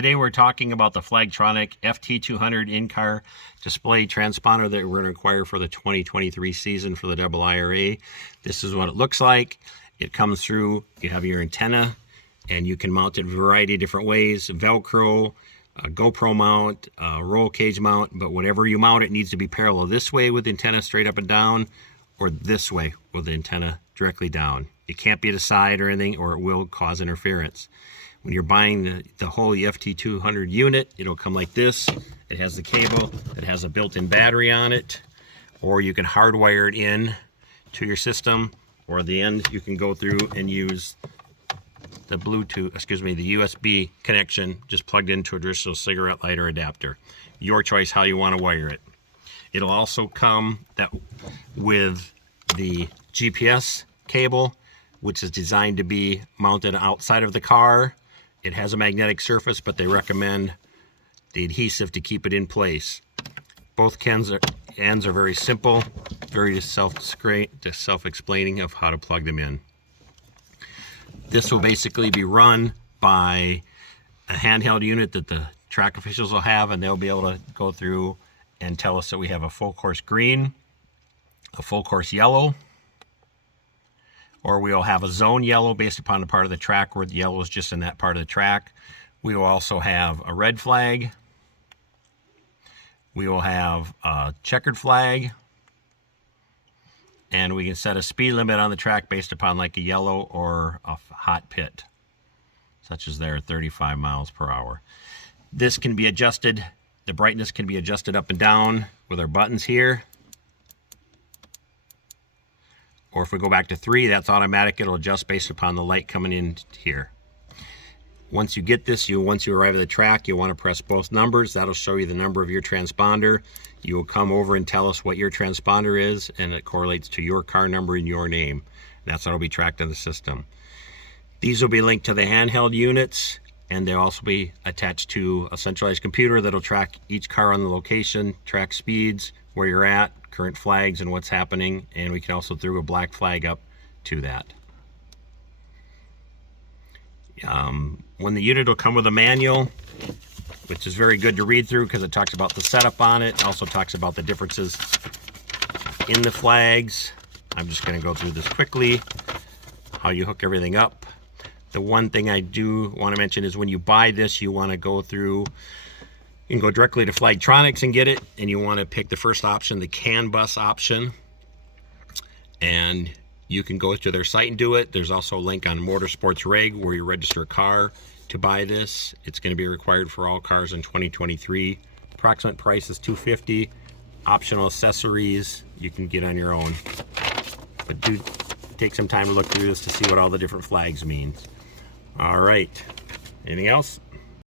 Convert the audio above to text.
Today we're talking about the Flagtronics FT200 in-car display transponder that we're going to acquire for the 2023 season for the IIRA. This is what it looks like. It comes through, you have your antenna, and you can mount it a variety of different ways. Velcro, GoPro mount, roll cage mount, but whatever you mount, it needs to be parallel this way with the antenna straight up and down, or this way with the antenna directly down. It can't be at a side or anything, or it will cause interference. When you're buying the whole FT200 unit, it'll come like this. It has the cable, it has a built-in battery on it, or you can hardwire it in to your system, or at the end you can go through and use the the USB connection just plugged into a traditional cigarette lighter adapter. Your choice how you want to wire it. It'll also come with the GPS cable, which is designed to be mounted outside of the car. It has a magnetic surface, but they recommend the adhesive to keep it in place. Both ends are very simple, very self-explaining of how to plug them in. This will basically be run by a handheld unit that the track officials will have, and they'll be able to go through and tell us that we have a full course green, a full course yellow, or we'll have a zone yellow based upon the part of the track where the yellow is just in that part of the track. We will also have a red flag. We will have a checkered flag. And we can set a speed limit on the track based upon like a yellow or a hot pit, such as there, 35 miles per hour. This can be adjusted, the brightness can be adjusted up and down with our buttons here. Or if we go back to 3, that's automatic. It'll adjust based upon the light coming in here. Once you get this, once you arrive at the track, you'll want to press both numbers. That'll show you the number of your transponder. You will come over and tell us what your transponder is, and it correlates to your car number and your name. And that's how it'll be tracked in the system. These will be linked to the handheld units, and they'll also be attached to a centralized computer that'll track each car on the location, track speeds, where you're at, current flags, and what's happening. And we can also throw a black flag up to that. When the unit will come with a manual, which is very good to read through because it talks about the setup on it. It also talks about the differences in the flags. I'm just going to go through this quickly, how you hook everything up. The one thing I do want to mention is when you buy this, you want to go through, you can go directly to Flagtronics and get it, and you want to pick the first option, the CAN bus option, and you can go to their site and do it. There's also a link on Motorsports Reg where you register a car to buy this. It's going to be required for all cars in 2023. Approximate price is $250. Optional accessories you can get on your own. But do take some time to look through this to see what all the different flags means. All right. Anything else?